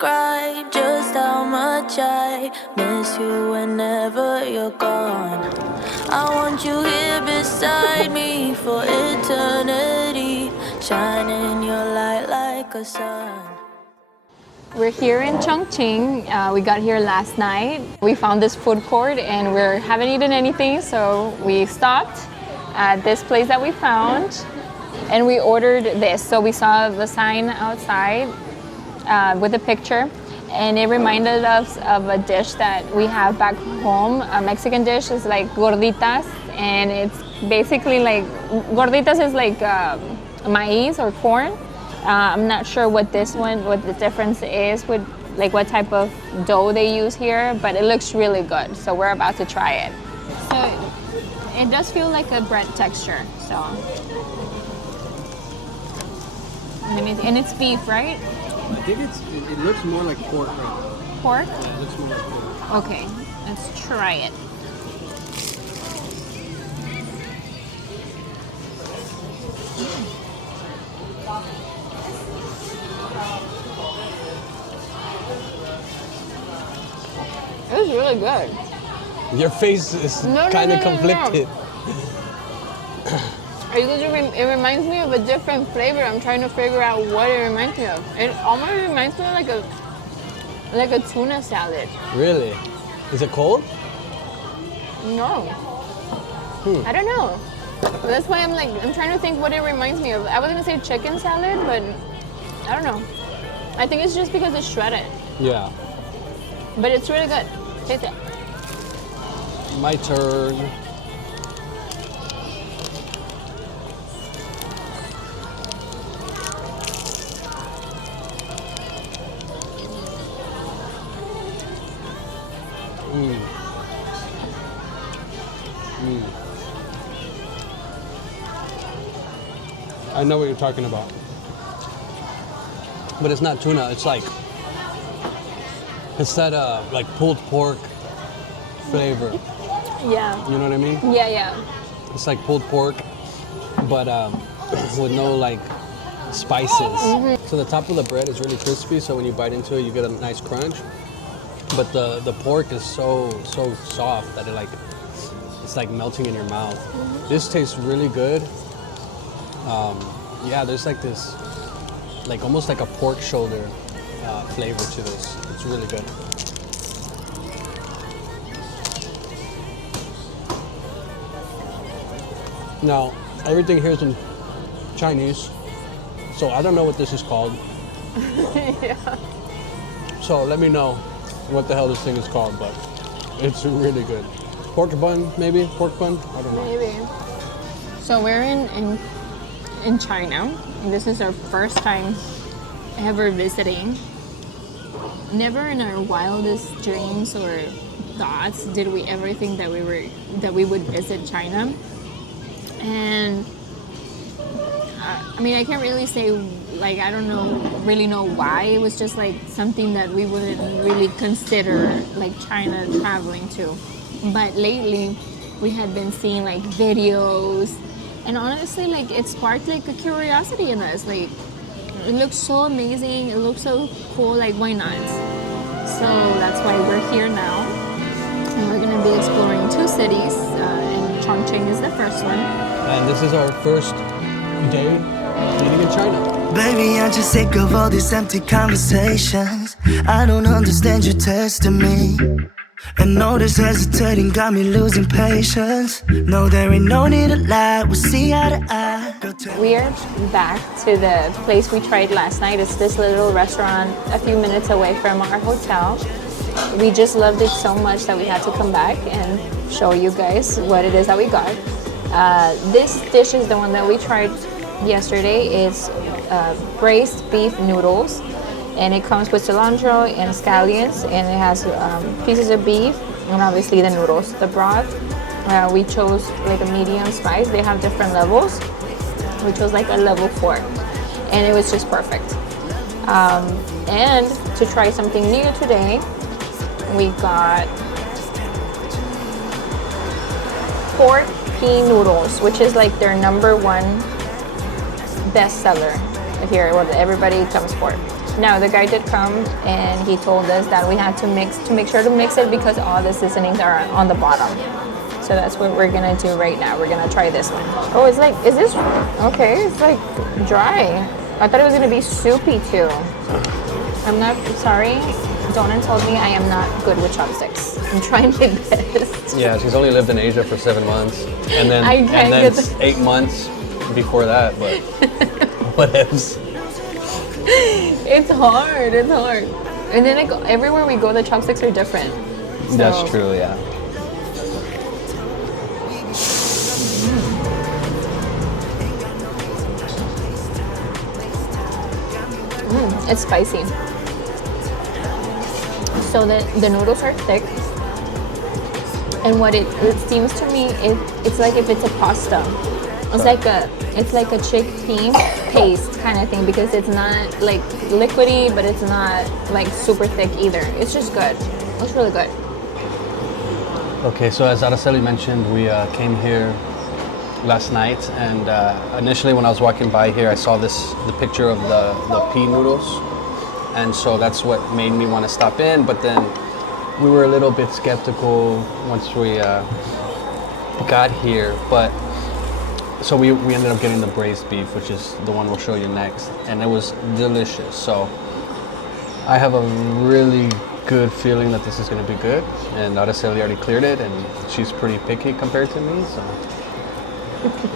describe just how much I miss you whenever you're gone. I want you here beside me for eternity, shining your light like a sun. We're here in Chongqing. We got here last night. We found this food court and we haven't eaten anything, so we stopped at this place that we found and we ordered this. So we saw the sign outside with a picture, and it reminded us of a dish that we have back home. A Mexican dish is like gorditas, and it's basically like, gorditas is like maize or corn. I'm not sure what the difference is with like what type of dough they use here, but it looks really good. So we're about to try it. So it does feel like a bread texture. So, and it's beef, right? I think it looks more like pork, right? Pork? Yeah, it looks more like pork. Okay, let's try it. It's really good. Your face is kind of conflicted. It reminds me of a different flavor. I'm trying to figure out what it reminds me of. It almost reminds me of like a tuna salad. Really? Is it cold? No. I don't know. That's why I'm trying to think what it reminds me of. I was gonna say chicken salad, but I don't know. I think it's just because it's shredded. Yeah. But it's really good. Taste it. My turn. I know what you're talking about. But it's not tuna, it's that like pulled pork flavor. Yeah. You know what I mean? Yeah, yeah. It's like pulled pork, but with no like spices. So the top of the bread is really crispy, so when you bite into it, you get a nice crunch. But the pork is so soft that it's like melting in your mouth. This tastes really good. Yeah, there's like this, like almost like a pork shoulder flavor to this. It's really good. Now, everything here is in Chinese, so I don't know what this is called. Yeah. So let me know what the hell this thing is called, but it's really good. Pork bun, maybe? Pork bun? I don't know. Maybe. So we're in China. This is our first time ever visiting. Never in our wildest dreams or thoughts did we ever think that we would visit China. And I mean, I can't really say, like, I don't really know why. It was just like something that we wouldn't really consider like China traveling to. But lately we had been seeing like videos, and honestly, like, it sparked like a curiosity in us. Like, it looks so amazing, it looks so cool, like, why not? So that's why we're here now, and we're gonna be exploring two cities, and Chongqing is the first one. And this is our first day eating in China. Baby, I'm just sick of all these empty conversations. I don't understand you testing me. And all this hesitating got me losing patience. No, there ain't no need to lie, we'll see eye to eye. We are back to the place we tried last night. It's this little restaurant a few minutes away from our hotel. We just loved it so much that we had to come back and show you guys what it is that we got. This dish is the one that we tried yesterday. It's braised beef noodles, and it comes with cilantro and scallions, and it has pieces of beef and obviously the noodles. The broth, we chose like a medium spice. They have different levels. We chose like a level 4, and it was just perfect. And to try something new today, we got pork pea noodles, which is like their #1 bestseller here, what everybody comes for. Now the guy did come and he told us that we had to make sure to mix it because all the seasonings are on the bottom. So that's what we're gonna do right now. We're gonna try this one. Oh, it's like, is this, okay, it's like dry. I thought it was gonna be soupy too. I'm not, sorry, Donna told me I am not good with chopsticks. I'm trying my best. Yeah, she's only lived in Asia for 7 months. And then, I can't and then get 8 months before that, but what else? It's hard, it's hard. And then everywhere we go, the chopsticks are different. So, That's true, yeah. It's spicy. So the noodles are thick. And what it seems to me, it's like if it's a pasta. It's like a chickpea paste kind of thing because it's not like liquidy, but it's not like super thick either. It's just good. It's really good. Okay, so as Araceli mentioned, we came here last night, and initially when I was walking by here, I saw the picture of the pea noodles, and so that's what made me want to stop in. But then we were a little bit skeptical once we got here, but so we ended up getting the braised beef, which is the one we'll show you next, and it was delicious. So I have a really good feeling that this is going to be good, and Araceli already cleared it, and she's pretty picky compared to me, so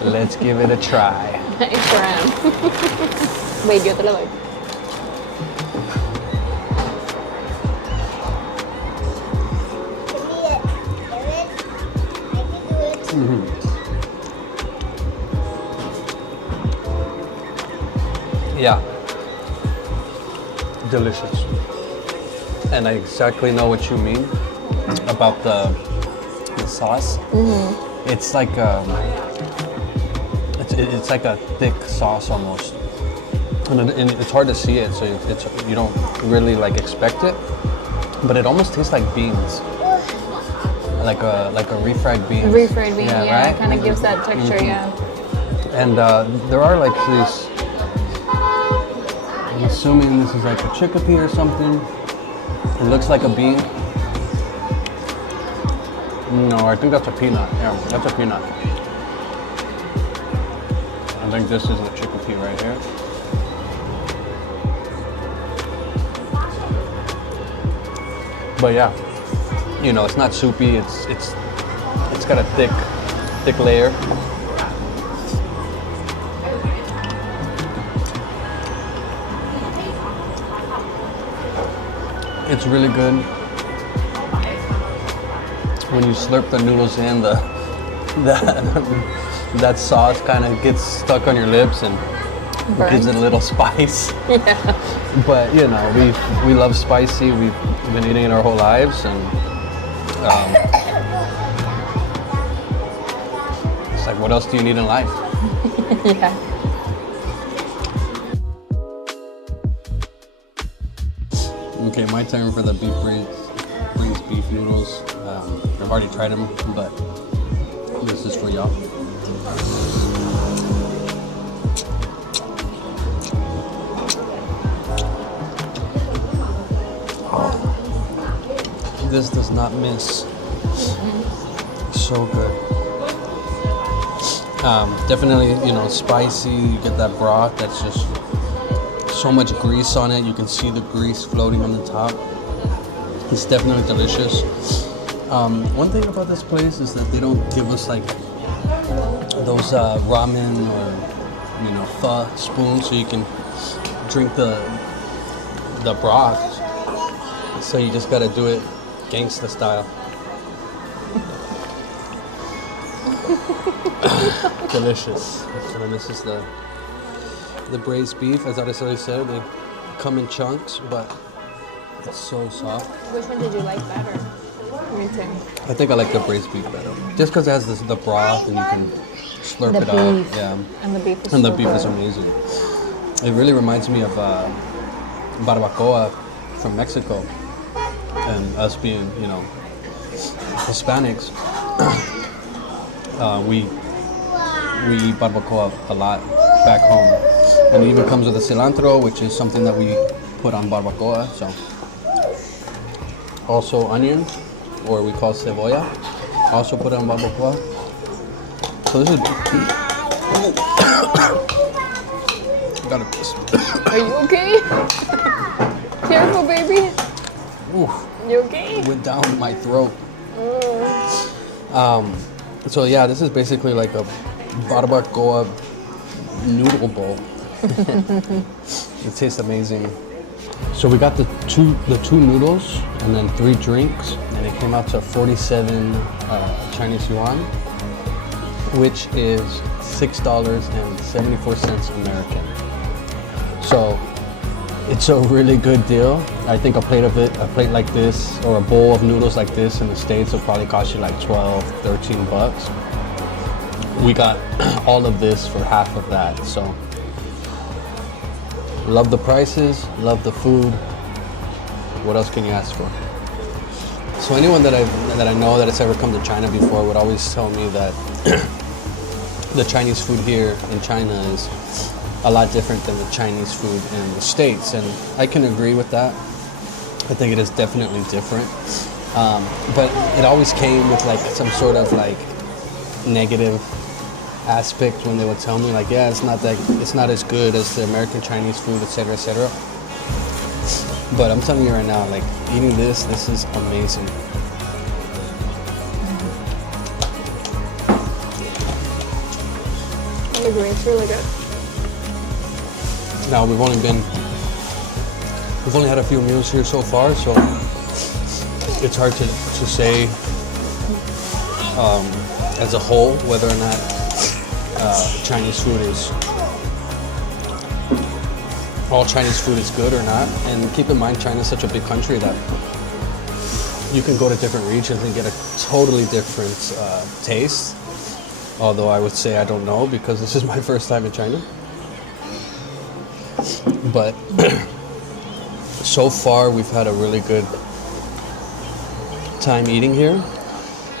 let's give it a try. I sure am. Wait, yo te lo doy. Yeah, delicious. And I exactly know what you mean about the sauce. Mm-hmm. It's like it's like a thick sauce almost, and it's hard to see it, so you don't really like expect it, but it almost tastes like beans, like a refried beans. Refried bean, yeah, right? kind of gives that texture, yeah. And there are like these. I'm assuming this is like a chickpea or something. It looks like a bean. No, I think that's a peanut. Yeah, that's a peanut. I think this is the chickpea right here. But yeah, you know, it's not soupy. It's got a thick layer. It's really good. When you slurp the noodles in, that sauce kind of gets stuck on your lips and gives it a little spice. Yeah. But you know, we love spicy. We've been eating it our whole lives, and it's like, what else do you need in life? Yeah. Okay, my turn for the braised beef noodles. I've already tried them, but this is for y'all. This does not miss. So good. Definitely, you know, spicy. You get that broth that's just so much grease on it. You can see the grease floating on the top. It's definitely delicious. One thing about this place is that they don't give us like those ramen or, you know, pho spoons, so you can drink the broth. So you just gotta do it gangsta style. Delicious. And this is the braised beef. As Araceli said, they come in chunks, but it's so soft. Which one did you like better? Me too. I think I like the braised beef better, just because it has the broth and you can slurp it out. Yeah, And the beef is is amazing. It really reminds me of barbacoa from Mexico, and us being, you know, Hispanics. We eat barbacoa a lot back home, and it even comes with a cilantro, which is something that we put on barbacoa. So also onion, or we call cebolla, also put on barbacoa. So this is gotta piss. Are you okay? Careful, baby. Oof, You okay? went down my throat. So yeah, this is basically like a barbacoa noodle bowl. It tastes amazing. So we got the two noodles and then 3 drinks, and it came out to 47 Chinese yuan, which is $6.74 American. So it's a really good deal. I think a plate like this, or a bowl of noodles like this in the States will probably cost you like 12, 13 bucks. We got all of this for half of that. So love the prices, love the food. What else can you ask for? So anyone that I know that has ever come to China before would always tell me that the Chinese food here in China is a lot different than the Chinese food in the States, and I can agree with that. I think it is definitely different, but it always came with like some sort of like negative aspect when they would tell me like, yeah, it's not as good as the American Chinese food, etc., etc. But I'm telling you right now, like eating this is amazing. I agree, it's really good. Now we've only had a few meals here so far, so it's hard to say as a whole whether or not Chinese food is all Chinese food is good or not. And keep in mind, China is such a big country that you can go to different regions and get a totally different taste. Although I would say I don't know because this is my first time in China. But so far we've had a really good time eating here,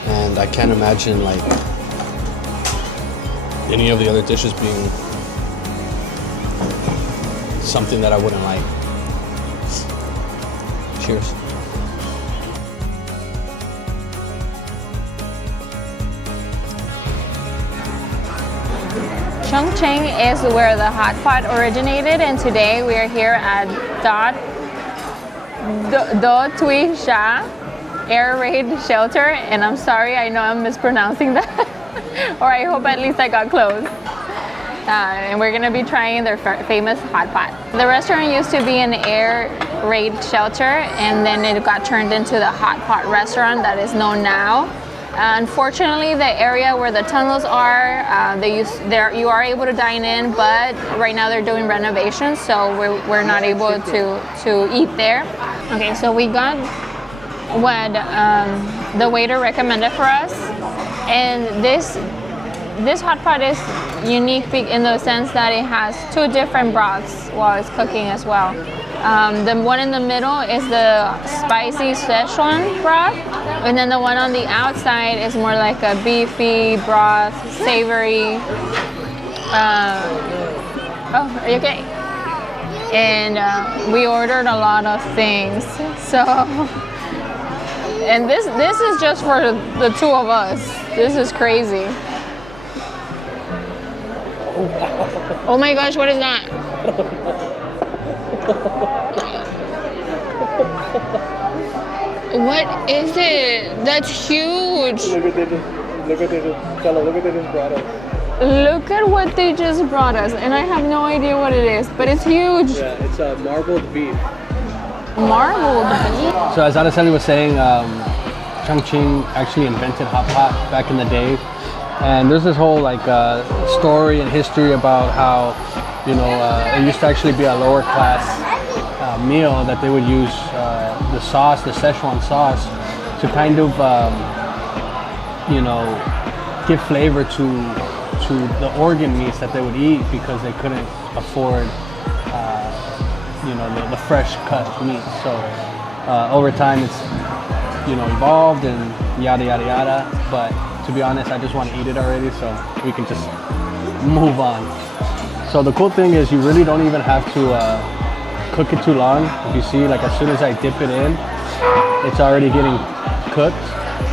and I can't imagine like any of the other dishes being something that I wouldn't like. Cheers. Chongqing is where the hot pot originated, and today we are here at Do Tui Sha Air Raid Shelter, and I'm sorry, I know I'm mispronouncing that, or I hope at least I got close. And we're gonna be trying their famous hot pot. The restaurant used to be an air raid shelter, and then it got turned into the hot pot restaurant that is known now. Unfortunately, the area where the tunnels are, you are able to dine in, but right now they're doing renovations, so we're not able to eat there. Okay, so we got what the waiter recommended for us, and this hot pot is unique in the sense that it has 2 different broths while it's cooking as well. The one in the middle is the spicy Sichuan broth, and then the one on the outside is more like a beefy broth, savory. Oh, are you okay? And we ordered a lot of things, so. And this is just for the 2 of us. This is crazy. Oh my gosh, what is that? What is it? That's huge. Look at they just brought us. Look at what they just brought us, and I have no idea what it is, but it's huge. Yeah, it's a marbled beef. Marbled beef? So as Araceli was saying, Chongqing actually invented hot pot back in the day. And there's this whole like story and history about how, you know, it used to actually be a lower class meal that they would use the sauce, the Sichuan sauce, to kind of, you know, give flavor to the organ meats that they would eat because they couldn't afford, you know, the fresh cut meat. So over time it's, you know, evolved and yada yada yada. But to be honest, I just want to eat it already, so we can just move on. So the cool thing is you really don't even have to cook it too long. If you see, like as soon as I dip it in, it's already getting cooked.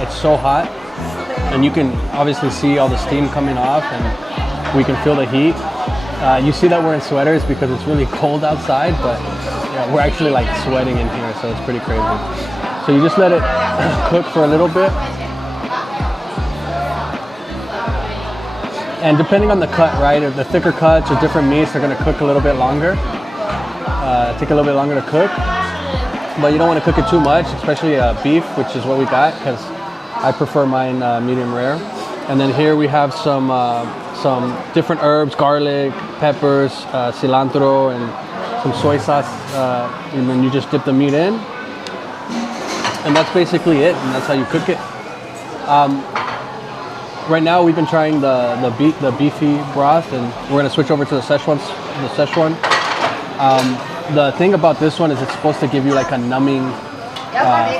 It's so hot. And you can obviously see all the steam coming off and we can feel the heat. You see that we're in sweaters because it's really cold outside, but yeah, we're actually like sweating in here, so it's pretty crazy. So you just let it cook for a little bit. And depending on the cut, right? If the thicker cuts or different meats, they're gonna cook a little bit longer. Take a little bit longer to cook. But you don't wanna cook it too much, especially beef, which is what we got, because I prefer mine medium rare. And then here we have some different herbs, garlic, peppers, cilantro, and some soy sauce. And then you just dip the meat in. And that's basically it, and that's how you cook it. Right now we've been trying the beefy broth, and we're gonna switch over to the Sichuan. The thing about this one is it's supposed to give you like a numbing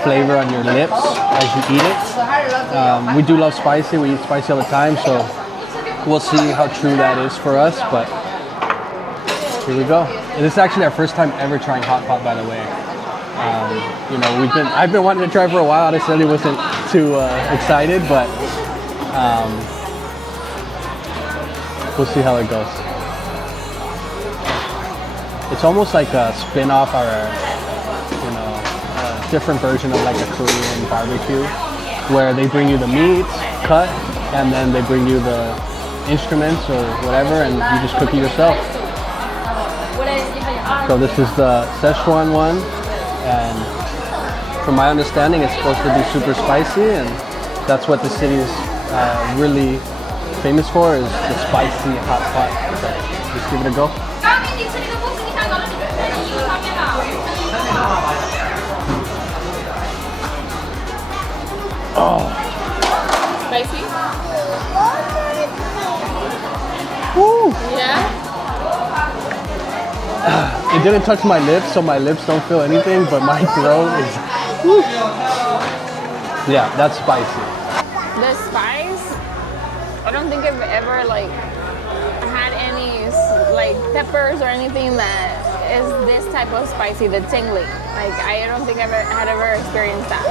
flavor on your lips as you eat it. We do love spicy, we eat spicy all the time, so we'll see how true that is for us, but here we go. And this is actually our first time ever trying hot pot, by the way. You know, I've been wanting to try for a while. I certainly wasn't too excited, but we'll see how it goes. It's almost like a spin-off or a different version of like a Korean barbecue, where they bring you the meat cut and then they bring you the instruments or whatever, and you just cook it yourself. So this is the Sichuan one, and from my understanding, it's supposed to be super spicy, and that's what the city is really famous for, is the spicy hot pot. So let's give it a go. Oh. Spicy? Woo. Yeah? It didn't touch my lips, so my lips don't feel anything, but my throat is... Woo. Yeah, that's spicy. The spice, I don't think I've ever like had any like peppers or anything that is this type of spicy, the tingling. Like I don't think I've ever experienced that.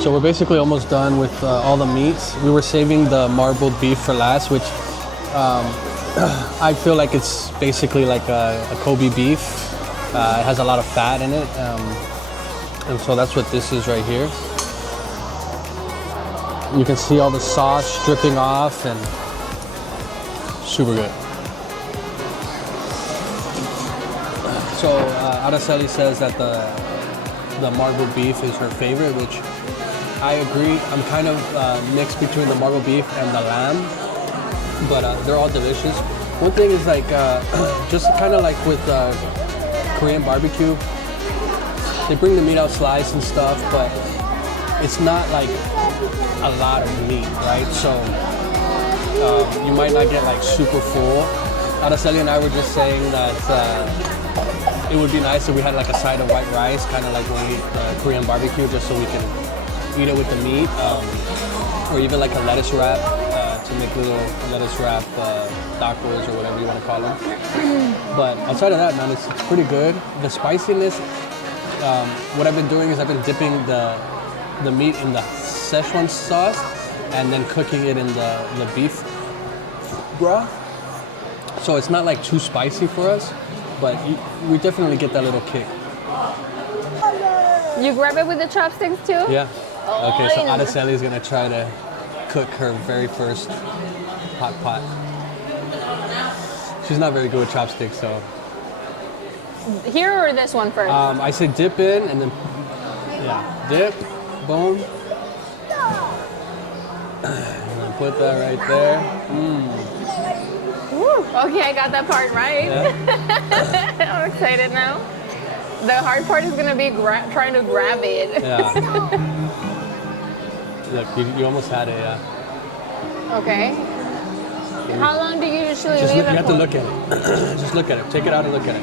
So we're basically almost done with all the meats. We were saving the marbled beef for last, which I feel like it's basically like a Kobe beef. It has a lot of fat in it, and so that's what this is right here. You can see all the sauce dripping off, and super good. So Araceli says that the marbled beef is her favorite, which I agree. I'm kind of mixed between the marbled beef and the lamb, but they're all delicious. One thing is like, just kind of like with Korean barbecue, they bring the meat out sliced and stuff, but it's not like a lot of meat, right? So you might not get like super full. Araceli and I were just saying that it would be nice if we had like a side of white rice, kind of like when we eat Korean barbecue, just so we can eat it with the meat, or even like a lettuce wrap, to make little lettuce wrap tacos or whatever you want to call them. But outside of that, man, it's pretty good. The spiciness, what I've been doing is I've been dipping the meat in the Sichuan sauce and then cooking it in the beef broth. So it's not like too spicy for us, but we definitely get that little kick. You grab it with the chopsticks too? Yeah. Okay, so Araceli is gonna try to cook her very first hot pot. She's not very good with chopsticks, so. Here or this one first? I say dip in and then, yeah, dip, boom. And then put that right there. Woo. Okay, I got that part right. Yeah. I'm excited now. The hard part is gonna be trying to grab it. Yeah. Look, you almost had it, yeah. Okay. How long do you usually Just leave look, it you have for? to look at it. Just look at it. Take it out and look at it.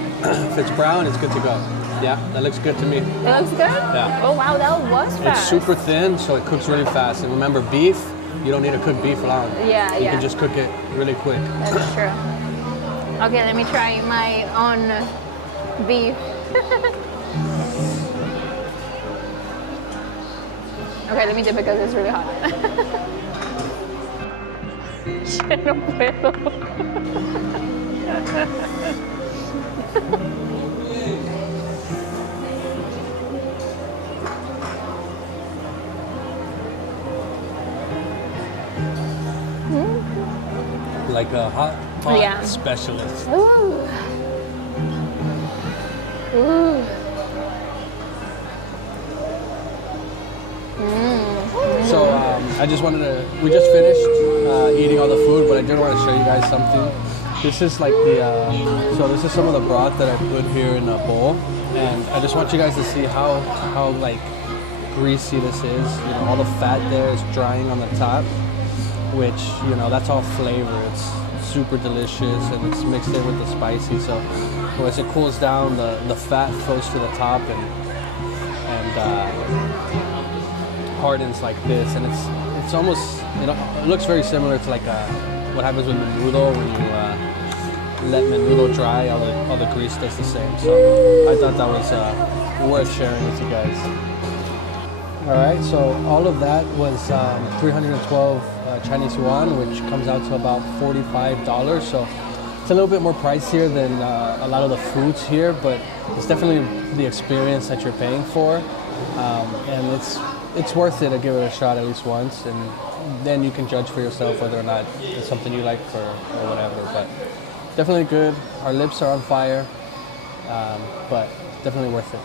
If it's brown, it's good to go. Yeah, that looks good to me. It looks good? Yeah. Oh wow, that was fast. It's super thin, so it cooks really fast. And remember, beef, you don't need to cook beef long. Yeah, You can just cook it really quick. That's true. Okay, let me try my own beef. Okay, let me dip because it's really hot. Ya no puedo. Like a hot pot Yeah. specialist. Ooh. Ooh. So I just wanted to, we just finished eating all the food, but I did want to show you guys something. This is like so this is some of the broth that I put here in a bowl. And I just want you guys to see how like greasy this is. You know, all the fat there is drying on the top, which, you know, that's all flavor. It's super delicious and it's mixed in with the spicy. So as it cools down, the fat flows to the top and hardens like this, and it's almost, you know, it looks very similar to like what happens with menudo when you let menudo dry. All the grease does the same. So I thought that was worth sharing with you guys. All right, so all of that was 312 Chinese yuan, which comes out to about $45. So it's a little bit more pricier than a lot of the foods here, but it's definitely the experience that you're paying for, and it's worth it to give it a shot at least once, and then you can judge for yourself whether or not it's something you like or whatever. But definitely good. Our lips are on fire, but definitely worth it.